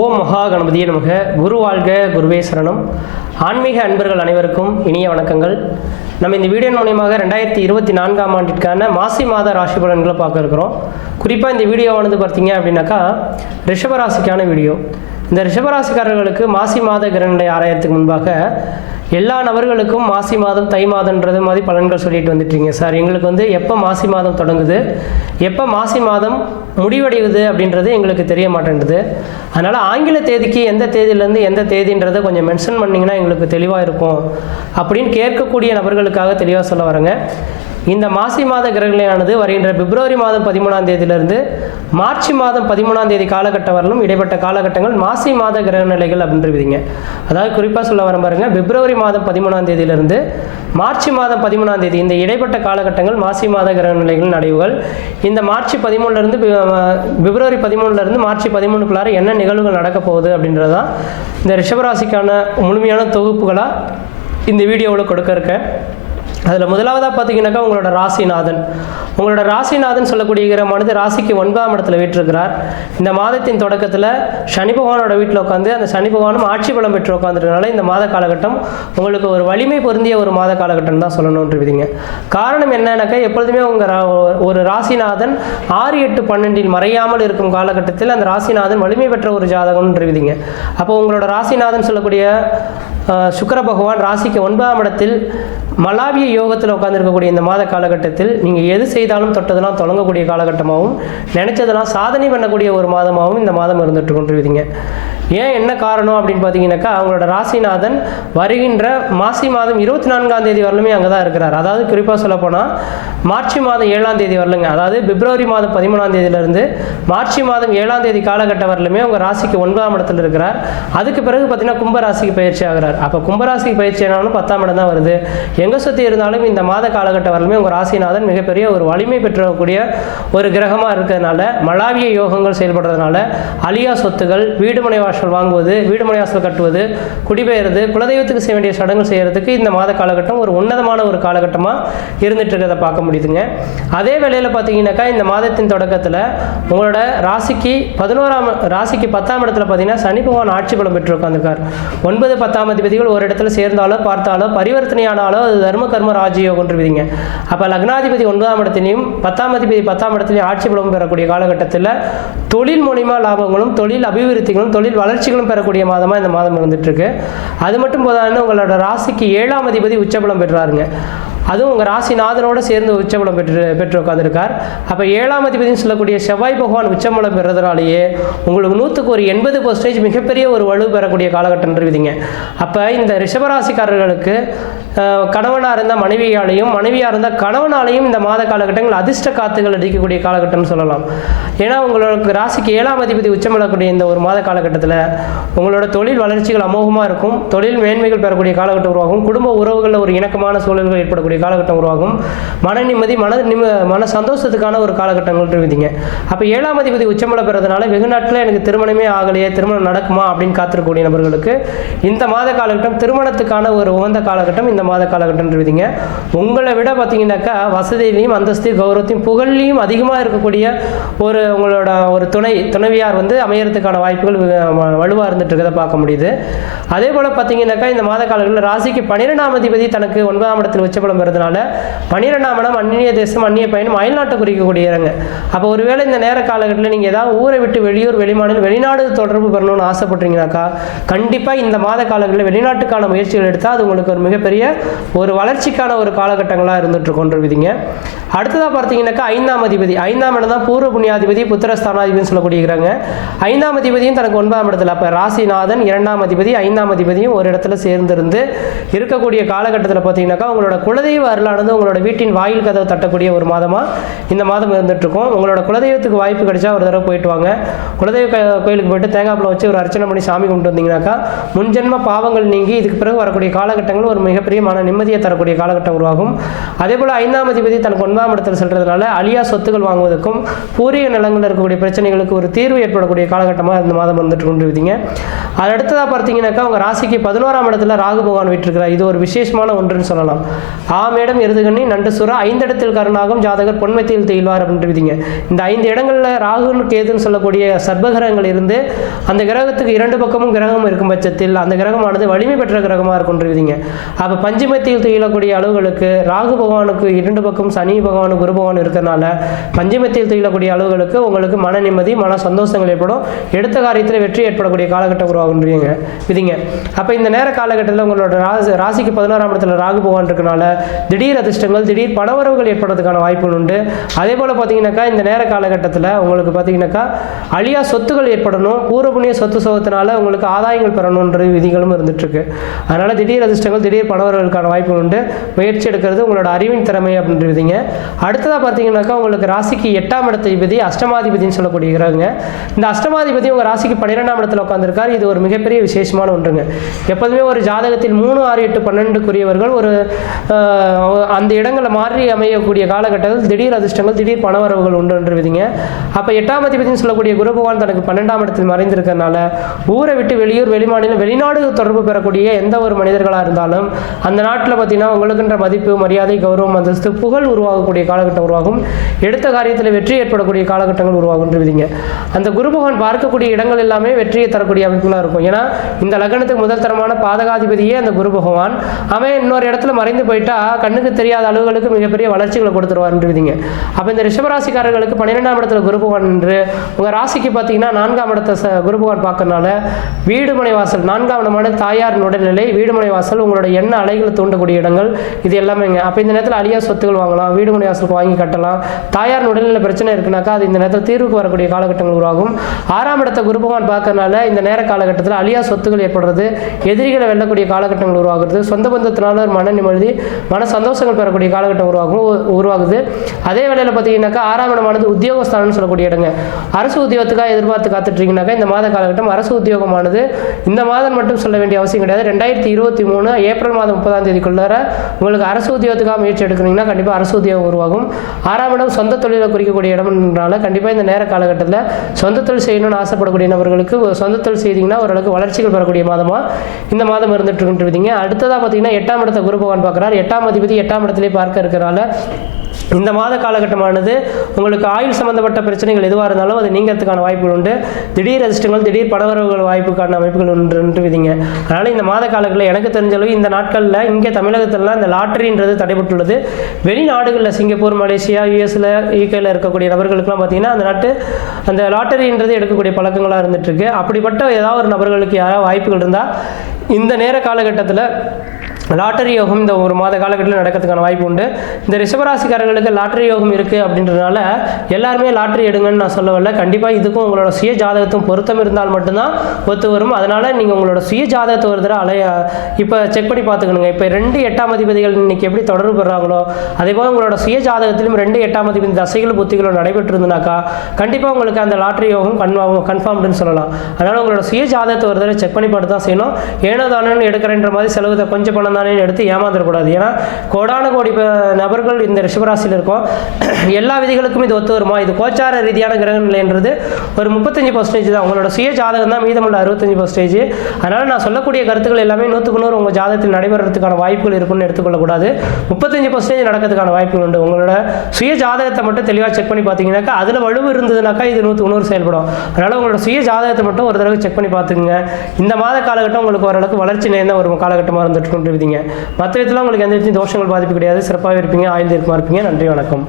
ஓம் மகா கணபதியே நமக. குரு வாழ்க குருவே சரணம். ஆன்மீக அன்பர்கள் அனைவருக்கும் இனிய வணக்கங்கள். நம்ம இந்த வீடியோ மூலியமாக ரெண்டாயிரத்தி இருபத்தி நான்காம் ஆண்டிற்கான மாசி மாத ராசி பலன்களை பார்க்க இருக்கிறோம். குறிப்பாக இந்த வீடியோவானது பார்த்தீங்க அப்படின்னாக்கா ரிஷபராசிக்கான வீடியோ. இந்த ரிஷபராசிக்காரர்களுக்கு மாசி மாத கிரகநிலை ஆராயத்துக்கு முன்பாக எல்லா நபர்களுக்கும் மாசி மாதம் தை மாதம்ன்றது மாதிரி பலன்கள் சொல்லிட்டு வந்துட்டீங்க. சார் எங்களுக்கு வந்து எப்போ மாசி மாதம் தொடங்குது எப்போ மாசி மாதம் முடிவடையுது அப்படின்றது எங்களுக்கு தெரிய மாட்டேன்றது. அதனால் ஆங்கில தேதிக்கு எந்த தேதியிலேருந்து எந்த தேதின்றதை கொஞ்சம் மென்ஷன் பண்ணிங்கன்னா எங்களுக்கு தெளிவாக இருக்கும் அப்படின்னு கேட்கக்கூடிய நபர்களுக்காக தெளிவாக சொல்ல வரேங்க. இந்த மாசி மாத கிரகநிலையானது வருகின்ற பிப்ரவரி மாதம் பதிமூணாம் தேதியிலிருந்து மார்ச் மாதம் பதிமூணாம் தேதி காலகட்டம் வரலும் இடைப்பட்ட காலகட்டங்கள் மாசி மாத கிரகநிலைகள் அப்படின்றவிதிங்க அதாவது குறிப்பாக சொல்ல வர பாருங்க பிப்ரவரி மாதம் பதிமூணாம் தேதியிலிருந்து மார்ச் மாதம் பதிமூணாம் தேதி இந்த இடைப்பட்ட காலகட்டங்கள் மாசி மாத கிரகநிலைகள் நடைவுகள். இந்த மார்ச் பதிமூணுலேருந்து பிப்ரவரி பதிமூணுலேருந்து மார்ச் பதிமூணுக்குள்ளார என்ன நிகழ்வுகள் நடக்க போகுது அப்படின்றதான் இந்த ரிஷபராசிக்கான முழுமையான தொகுப்புகளாக இந்த வீடியோவில் கொடுக்க இருக்கேன் அதில் முதலாவதாக பார்த்தீங்கன்னாக்கா உங்களோட ராசிநாதன். உங்களோட ராசிநாதன் சொல்லக்கூடிய கிரகமானது ராசிக்கு ஒன்பதாம் இடத்துல வீட்டிருக்கிறார். இந்த மாதத்தின் தொடக்கத்தில் சனி பகவானோட வீட்டில் உட்காந்து அந்த சனி பகவானும் ஆட்சி பலம் பெற்று உட்காந்துருக்கனால இந்த மாத காலகட்டம் உங்களுக்கு ஒரு வலிமை பொருந்திய ஒரு மாத காலகட்டம் தான் சொல்லணுன்றீங்க காரணம் என்னன்னாக்கா எப்பொழுதுமே உங்கள் ஒரு ராசிநாதன் ஆறு எட்டு பன்னெண்டில் மறையாமல் இருக்கும் காலகட்டத்தில் அந்த ராசிநாதன் வலிமை பெற்ற ஒரு ஜாதகம்ன்றீங்க அப்போ உங்களோட ராசிநாதன் சொல்லக்கூடிய சுக்கர பகவான் ராசிக்கு ஒன்பதாம் இடத்தில் மலாவிய யோகத்தில் உட்காந்துருக்கக்கூடிய இந்த மாத காலகட்டத்தில் நீங்கள் எது செய்தாலும் தொட்டதெல்லாம் தொடங்கக்கூடிய காலகட்டமாகவும் நினைச்சதெல்லாம் சாதனை பண்ணக்கூடிய ஒரு மாதமாகவும் இந்த மாதம் இருந்துட்டு கொண்டிருக்கீங்க ஏன் என்ன காரணம் அப்படின்னு பார்த்தீங்கன்னாக்கா அவங்களோட ராசிநாதன் வருகின்ற மாசி மாதம் இருபத்தி நான்காம் தேதி வரலுமே அங்கே தான் இருக்கிறார். அதாவது குறிப்பாக சொல்ல போனால் மார்ச் மாதம் ஏழாம் தேதி வரலுங்க. அதாவது பிப்ரவரி மாதம் பதிமூணாம் தேதியிலிருந்து மார்ச் மாதம் ஏழாம் தேதி காலகட்டம் வரலுமே உங்கள் ராசிக்கு ஒன்பதாம் இடத்துல இருக்கிறார். அதுக்கு பிறகு பார்த்தீங்கன்னா கும்பராசிக்கு பயிற்சி ஆகிறார். அப்போ கும்பராசிக்கு பயிற்சி ஆனாலும் பத்தாம் இடம் தான் வருது. எங்கே சுற்றி இருந்தாலும் இந்த மாத காலகட்டம் வரலுமே உங்கள் ராசிநாதன் மிகப்பெரிய ஒரு வலிமை பெற்றக்கூடிய ஒரு கிரகமாக இருக்கிறதுனால மலாவிய யோகங்கள் செயல்படுறதுனால அலியா சொத்துகள் வீடுமனை வாசல் வாங்குவது வீடுமனை வாசல் கட்டுவது குடிபெயர்றது குலதெய்வத்துக்கு செய்ய வேண்டிய சடங்குகள் செய்யறதுக்கு இந்த மாத காலகட்டம் ஒரு உன்னதமான ஒரு காலகட்டமாக இருந்துட்டு இருக்கிறத பார்க்க முடியுதுங்க. அதே வேளையில் பார்த்தீங்கன்னாக்கா இந்த மாதத்தின் தொடக்கத்தில் உங்களோட ராசிக்கு பதினோராம் ராசிக்கு பத்தாம் இடத்துல பார்த்தீங்கன்னா சனி பகவான் ஆட்சி பலம் பெற்று உட்காந்துருக்கார் ஒன்பது பத்தாம் அதிபதிகள் ஒரு இடத்துல சேர்ந்தாலோ பார்த்தாலோ பரிவர்த்தனையானாலோ அது தர்ம கர்ம ராஜயோகன்றிருவீங்க அப்போ லக்னாதிபதி ஒன்பதாம் இடத்துலையும் பத்தாம் அதிபதி பத்தாம் இடத்துலையும் ஆட்சி பலம் பெறக்கூடிய காலகட்டத்தில் தொழில் மூலிமா லாபங்களும் தொழில் அபிவிருத்திகளும் தொழில் வளர்ச்சிகளும் பெறக்கூடிய மாதமாக இந்த மாதம் இருந்துட்டு இருக்கு. அது மட்டும் போதாதுன்னு உங்களோட ராசிக்கு ஏழாம் அதிபதி உச்சபலம் பெற்றாருங்க. அதுவும் உங்கள் ராசிநாதனோடு சேர்ந்து உச்சபலம் பெற்று பெற்று உட்காந்துருக்கார் அப்போ ஏழாம் அதிபதினு சொல்லக்கூடிய செவ்வாய் பகவான் உச்சமலம் பெறதுனாலேயே உங்களுக்கு நூற்றுக்கு ஒரு எண்பது பர்சன்டேஜ் மிகப்பெரிய ஒரு வலு பெறக்கூடிய காலகட்டம் இருக்குதுங்க அப்போ இந்த ரிஷபராசிக்காரர்களுக்கு கணவனாக இருந்தால் மனைவியாலையும் மனைவியாக இருந்தால் கணவனாலையும் இந்த மாத காலகட்டங்கள் அதிர்ஷ்ட காத்துகள் அடிக்கக்கூடிய காலகட்டம்னு சொல்லலாம். ஏன்னா உங்களுக்கு ராசிக்கு ஏழாம் அதிபதி உச்சமிடக்கூடிய இந்த ஒரு மாத காலகட்டத்தில் உங்களோட தொழில் வளர்ச்சிகள் அமோகமாக இருக்கும். தொழில் மேன்மைகள் பெறக்கூடிய காலகட்டம் உருவாகும். குடும்ப உறவுகளில் ஒரு இணக்கமான சூழல்கள் ஏற்படக்கூடிய காலகட்டம் உருவாகும். மன நிம்மதி மன நிம்ம மன சந்தோஷத்துக்கான ஒரு காலகட்டங்கள் இருக்குதுங்க அப்போ ஏழாம் அதிபதி உச்சமலை பெறதுனால வெகு நாட்டில் எனக்கு திருமணமே ஆகலையே திருமணம் நடக்குமா அப்படின்னு காத்திருக்கக்கூடிய நபர்களுக்கு இந்த மாத காலகட்டம் திருமணத்துக்கான ஒரு உகந்த காலகட்டம் இந்த மாத காலகட்டம் இருக்குதுங்க உங்களை விட பார்த்தீங்கன்னாக்கா வசதியிலையும் அந்தஸ்து கௌரவத்தையும் புகழ்லையும் அதிகமாக இருக்கக்கூடிய ஒரு உங்களோட ஒரு துணை துணைவியார் வந்து அமையறதுக்கான வாய்ப்புகள் வலுவாக இருந்துட்டு இருக்கிறத பார்க்க முடியுது. அதே போல் பார்த்தீங்கன்னாக்கா இந்த மாத காலங்களில் ராசிக்கு பன்னிரெண்டாம் அதிபதி தனக்கு ஒன்பதாம் இடத்தில் உச்சபலம் பெறதுனால பன்னிரெண்டாம் இடம் அந்நிய தேசம் அந்நிய பயணம் அயல்நாட்டை குறிக்கக்கூடிய இடங்க. அப்போ ஒருவேளை இந்த நேர காலகட்டத்தில் நீங்கள் ஏதாவது ஊரை விட்டு வெளியூர் வெளிமாநிலம் வெளிநாடு தொடர்பு பெறணும்னு ஆசைப்பட்றீங்கனாக்கா கண்டிப்பாக இந்த மாத காலங்களில் வெளிநாட்டுக்கான முயற்சிகள் எடுத்தால் அது உங்களுக்கு ஒரு மிகப்பெரிய ஒரு வளர்ச்சிக்கான ஒரு காலகட்டங்களாக இருந்துட்டு கொண்டிருக்குதுங்க அடுத்ததாக பார்த்தீங்கன்னாக்கா ஐந்தாம் அதிபதி. ஐந்தாம் இடம் தான் பூர்வ புண்ணியாதிபதி புத்திரஸ்தானாதிபதினு சொல்லக்கூடியிருக்கிறாங்க ஐந்தாம் அதிபதியும் தனக்கு ஒன்பதாம் இடத்துல. அப்போ ராசிநாதன் இரண்டாம் அதிபதி ஐந்தாம் அதிபதியும் ஒரு இடத்துல சேர்ந்திருந்து இருக்கக்கூடிய காலகட்டத்தில் பார்த்தீங்கன்னாக்கா உங்களோட குலதெய்வ அருளானது உங்களோட வீட்டின் வாயில் கதவு தட்டக்கூடிய ஒரு மாதமாக இந்த மாதம் இருந்துட்டுருக்கோம். உங்களோட குலதெய்வத்துக்கு வாய்ப்பு கிடைச்சா ஒரு தடவை போயிட்டு வாங்க. குலதெய்வ கோயிலுக்கு போயிட்டு தேங்காய் பழம் வச்சு ஒரு அர்ச்சனை பண்ணி சாமி கும்பிட்டு வந்தீங்கன்னாக்கா முன்ஜென்ம பாவங்கள் நீங்கி இதுக்கு பிறகு வரக்கூடிய காலகட்டங்கள் ஒரு மிகப்பெரிய மன நிம்மதியை தரக்கூடிய காலகட்டம் உருவாகும். அதே போல் ஐந்தாம் அதிபதி தனக்கு ஒன்பதாம் இடத்தில் செல்றதுனால அழியா சொத்துக்கள் வாங்குவதற்கும் பூரிய நிலங்களில் இருக்கக்கூடிய பிரச்சனைகளுக்கு ஒரு தீர்வு ஏற்படக்கூடிய காலகட்டமாக இந்த மாதம் வந்துட்டு கொண்டு இருந்தீங்க அது அடுத்ததாக பார்த்தீங்கன்னாக்கா உங்கள் ராசிக்கு பதினோராம் இடத்துல ராகு பகவான் வீட்டிருக்கிறார். இது ஒரு விசேஷமான ஒன்றுன்னு சொல்லலாம். மாமேடம் எருதுகண்ணி நண்டு சுறா ஐந்திடத்தில் கருணாகும் ஜாதகர் பொன்மத்தியில் தெயில்வார் அப்படின்ட்டு விதிங்க. இந்த ஐந்து இடங்களில் ராகுன்னு கேதுன்னு சொல்லக்கூடிய சர்பகிரகங்கள் இருந்து அந்த கிரகத்துக்கு இரண்டு பக்கமும் கிரகம் இருக்கும் பட்சத்தில் அந்த கிரகமானது வலிமை பெற்ற கிரகமாக இருக்கும்னு விதிங்க. அப்போ பஞ்சமத்தியில் துயிலக்கூடிய அளவுகளுக்கு ராகு பகவானுக்கு இரண்டு பக்கம் சனி பகவான் குரு பகவான் இருக்கிறனால பஞ்சமத்தியில் துயிலக்கூடிய அளவுகளுக்கு உங்களுக்கு மன நிம்மதி மன சந்தோஷங்கள் ஏற்படும். எடுத்த காரியத்தில் வெற்றி ஏற்படக்கூடிய காலகட்டம் உருவாகுன்றீங்க விதிங்க. அப்போ இந்த நேர காலகட்டத்தில் உங்களோட ராசி ராசிக்கு பதினோராம் இடத்துல ராகு பகவான் இருக்கனால திடீர் அதிர்ஷ்டங்கள் திடீர் பணவரவுகள் ஏற்படுறதுக்கான வாய்ப்புகள் உண்டு. அதே போல் பார்த்தீங்கன்னாக்கா இந்த நேர காலகட்டத்தில் உங்களுக்கு பார்த்தீங்கன்னாக்கா அழியா சொத்துகள் ஏற்படணும் பூர்வபுண்ணிய சொத்து சோகத்தினால உங்களுக்கு ஆதாயங்கள் பெறணுன்ற விதிகளும் இருந்துட்டுருக்கு. அதனால் திடீர் அதிர்ஷ்டங்கள் திடீர் பணவரவுகளுக்கான வாய்ப்புகள் உண்டு. முயற்சி எடுக்கிறது உங்களோட அறிவின் திறமை அப்படின்ற விதிங்க. அடுத்ததாக பார்த்தீங்கன்னாக்கா உங்களுக்கு ராசிக்கு எட்டாம் இடத்ததிபதி அஷ்டமாதிபதினு சொல்லக்கூடிய கிரகங்க. இந்த அஷ்டமாதிபதி உங்கள் ராசிக்கு பன்னிரெண்டாம் இடத்துல உட்காந்துருக்கார் இது ஒரு மிகப்பெரிய விசேஷமான ஒன்றுங்க. எப்போதுமே ஒரு ஜாதகத்தில் மூணு ஆறு எட்டு பன்னெண்டுக்குரியவர்கள் ஒரு அந்த இடங்களை மாறி அமையக்கூடிய காலகட்டத்தில் திடீர் அதிர்ஷ்டங்கள் திடீர் பணவரவுகள் உண்டு விதிங்க. அப்போ எட்டாம் அதிபதினு சொல்லக்கூடிய குரு பகவான் தனக்கு பன்னெண்டாம் இடத்தில் மறைந்திருக்கிறதுனால ஊரை விட்டு வெளியூர் வெளிமாநிலம் வெளிநாடு தொடர்பு பெறக்கூடிய எந்த ஒரு மனிதர்களாக இருந்தாலும் அந்த நாட்டில் பார்த்தீங்கன்னா உங்களுக்குன்ற மதிப்பு மரியாதை கௌரவம் அந்தஸ்து புகழ் உருவாகக்கூடிய காலகட்டம் உருவாகும். எடுத்த காரியத்தில் வெற்றி ஏற்படக்கூடிய காலகட்டங்கள் உருவாகும் விதிங்க. அந்த குரு பகவான் பார்க்கக்கூடிய இடங்கள் எல்லாமே வெற்றியை தரக்கூடிய அமைப்புகளாக இருக்கும். ஏன்னா இந்த லக்னத்துக்கு முதல் தரமான பாதகாதிபதியே அந்த குரு பகவான் அவன் இன்னொரு இடத்துல மறைந்து போயிட்டா கண்ணுக்கு தெரியாத அளவுகளுக்கு மிகப்பெரிய வளர்ச்சிகளை கொடுத்துருவார் அப்போ இந்த ரிஷபராசிக்காரர்களுக்கு பன்னிரெண்டாம் இடத்துல குரு பகவான் என்று உங்கள் ராசிக்கு பார்த்தீங்கன்னா நான்காம் இடத்தை ச குரு பகவான் பார்க்கறனால வீடுமனை வாசல் நான்காம் இடமான தாயார் உடல்நிலை வீடுமனை வாசல் உங்களோட எண்ண அலைகளை தூண்டக்கூடிய இடங்கள் இது எல்லாமேங்க அப்போ இந்த நேரத்தில் அழியா சொத்துக்கள் வாங்கலாம் வீடுமனை வாசலுக்கு வாங்கி கட்டலாம். தாயார் உடல்நிலை பிரச்சனை இருக்குனாக்கா அது இந்த நேரத்தில் தீர்வுக்கு வரக்கூடிய காலகட்டங்கள் உருவாகும். ஆறாம் இடத்தை குரு பகவான் பார்க்கறனால இந்த நேர காலகட்டத்தில் அழியா சொத்துக்கள் ஏற்படுறது எதிரிகளை வெல்லக்கூடிய காலகட்டங்கள் உருவாகிறது சொந்த பந்தத்தினால ஒரு மன நிம்மதி மன சந்தோஷங்கள் பெறக்கூடிய காலகட்டம் உருவாகும் உருவாகுது. அதே வேளையில் பார்த்தீங்கன்னாக்கா ஆறாம் இடமானது உத்தியோகஸ்தானம்னு சொல்லக்கூடிய இடங்க. அரசு உத்தியோகத்துக்காக எதிர்பார்த்து காத்துட்ருக்கீங்கனாக்கா இந்த மாத காலகட்டம் அரசு உத்தியோகமானது. இந்த மாதம் மட்டும் சொல்ல வேண்டிய அவசியம் கிடையாது. ரெண்டாயிரத்தி இருபத்தி மூணு ஏப்ரல் மாதம் முப்பதாம் தேதிக்குள்ளார உங்களுக்கு அரசு உத்தியோகத்துக்காக முயற்சி எடுக்கிறீங்கன்னா கண்டிப்பாக அரசு உத்தியோகம் உருவாகும். ஆறாம் இடம் சொந்த தொழிலை குறிக்கக்கூடிய இடம்ன்றனால கண்டிப்பாக இந்த நேர காலகட்டத்தில் சொந்த தொழில் செய்யணும்னு ஆசைப்படக்கூடிய நபர்களுக்கு ஒரு சொந்த தொழில் செய்தீங்கன்னா ஓரளவுக்கு வளர்ச்சிகள் பெறக்கூடிய மாதமாக இந்த மாதம் இருந்துட்டு இருக்கின்றீங்க அடுத்ததாக பார்த்தீங்கன்னா எட்டாம் இடத்தை குரு பகவான் பார்க்குறாரு. எட்டாம் அதிபதி எட்டாம் இடத்திலே பார்க்க இருக்கிறனால இந்த மாத காலகட்டமானது உங்களுக்கு ஆயுள் சம்பந்தப்பட்ட பிரச்சனைகள் எதுவாக இருந்தாலும் அது நீங்கிறதுக்கான வாய்ப்புகள் உண்டு. திடீர் அதிர்ஷ்டங்கள் திடீர் பணவரவுகள் வாய்ப்புக்கான அமைப்புகள் உண்டு விதிங்க. அதனால் இந்த மாத காலங்களில் எனக்கு தெரிஞ்சளவு இந்த நாட்களில் இங்கே தமிழகத்திலலாம் இந்த லாட்டரின்றது தடைபட்டுள்ளது. வெளிநாடுகளில் சிங்கப்பூர் மலேசியா யூஎஸில் யூகேல இருக்கக்கூடிய நபர்களுக்கெல்லாம் பார்த்தீங்கன்னா அந்த நாட்டு அந்த லாட்டரின்றது எடுக்கக்கூடிய பழக்கங்களாக இருந்துட்டு இருக்கு அப்படிப்பட்ட ஏதாவது ஒரு நபர்களுக்கு யாராவது வாய்ப்புகள் இருந்தால் இந்த நேர காலகட்டத்தில் லாட்டரி யோகம் இந்த ஒரு மாத காலகட்டத்தில் நடக்கிறதுக்கான வாய்ப்பு உண்டு. இந்த ரிஷபராசிக்காரர்களுக்கு லாட்டரி யோகம் இருக்குது அப்படின்றதுனால எல்லாருமே லாட்டரி எடுங்கன்னு நான் சொல்ல வரல. கண்டிப்பாக இதுக்கும் உங்களோட சுய ஜாதகத்தும் பொருத்தம் இருந்தால் மட்டும்தான் ஒத்து வரும். அதனால் நீங்கள் உங்களோட சுய ஜாதகத்தை ஒரு தடவை அலைய இப்போ செக் பண்ணி பார்த்துக்கணுங்க. இப்போ ரெண்டு எட்டாம் அதிபதிகள் இன்றைக்கி எப்படி தொடர்பு பெறாங்களோ அதே போல் உங்களோட சுய ஜாதகத்திலும் ரெண்டு எட்டாம் அதிபதி தசைகள் புத்திகளும் நடைபெற்றிருந்தனாக்கா கண்டிப்பாக உங்களுக்கு அந்த லாட்டரி யோகம் கன்ஃபார்ம் கன்ஃபார்ம்டுன்னு சொல்லலாம். அதனால் உங்களோட சுய ஜாதகத்தை ஒரு தடவை செக் பண்ணி பார்த்து தான் செய்யணும். ஏனோ தானோன்னு எடுக்கிறேன்ற மாதிரி செலவு கொஞ்சம் பணம் தானேன்னு எடுத்து ஏமாந்துடக்கூடாது. ஏன்னா கோடான கோடி நபர்கள் இந்த ரிஷபராசியில் இருக்கும். எல்லா விதிகளுக்கும் இது ஒத்து வருமா இது கோச்சார ரீதியான கிரக நிலைன்றது ஒரு முப்பத்தஞ்சு பர்சன்டேஜ் தான். உங்களோட சுய ஜாதகம் தான் மீதமுள்ள அறுபத்தஞ்சு பர்சன்டேஜ் அதனால் நான் சொல்லக்கூடிய கருத்துக்கள் எல்லாமே நூற்றுக்கு நூறு உங்கள் ஜாதகத்தில் நடைபெறதுக்கான வாய்ப்புகள் இருக்குன்னு எடுத்துக்கொள்ளக்கூடாது. முப்பத்தஞ்சு பர்சன்டேஜ் நடக்கிறதுக்கான வாய்ப்புகள் உண்டு. உங்களோட சுய ஜாதகத்தை மட்டும் தெளிவாக செக் பண்ணி பார்த்தீங்கன்னாக்கா அதில் வலுவு இருந்ததுனாக்கா இது நூற்றுக்கு நூறு செயல்படும். அதனால் உங்களோட சுய ஜாதகத்தை மட்டும் ஒரு தடவை செக் பண்ணி பார்த்துக்குங்க. இந்த மாத காலகட்டம் உங்களுக்கு ஓரளவுக்கு வளர்ச்சி நேர்ந்த ஒரு காலகட்டமாக இருந்துட்டு இருப்பீங்க மற்ற விதத்தில் உங்களுக்கு எந்த விதத்தையும் தோஷங்கள் பாதிப்பு கிடையாது. சிறப்பாக இருப்பீங்க. ஆயுள் தீர்க்கமாக இருப்பீங்க நன்றி வணக்கம்.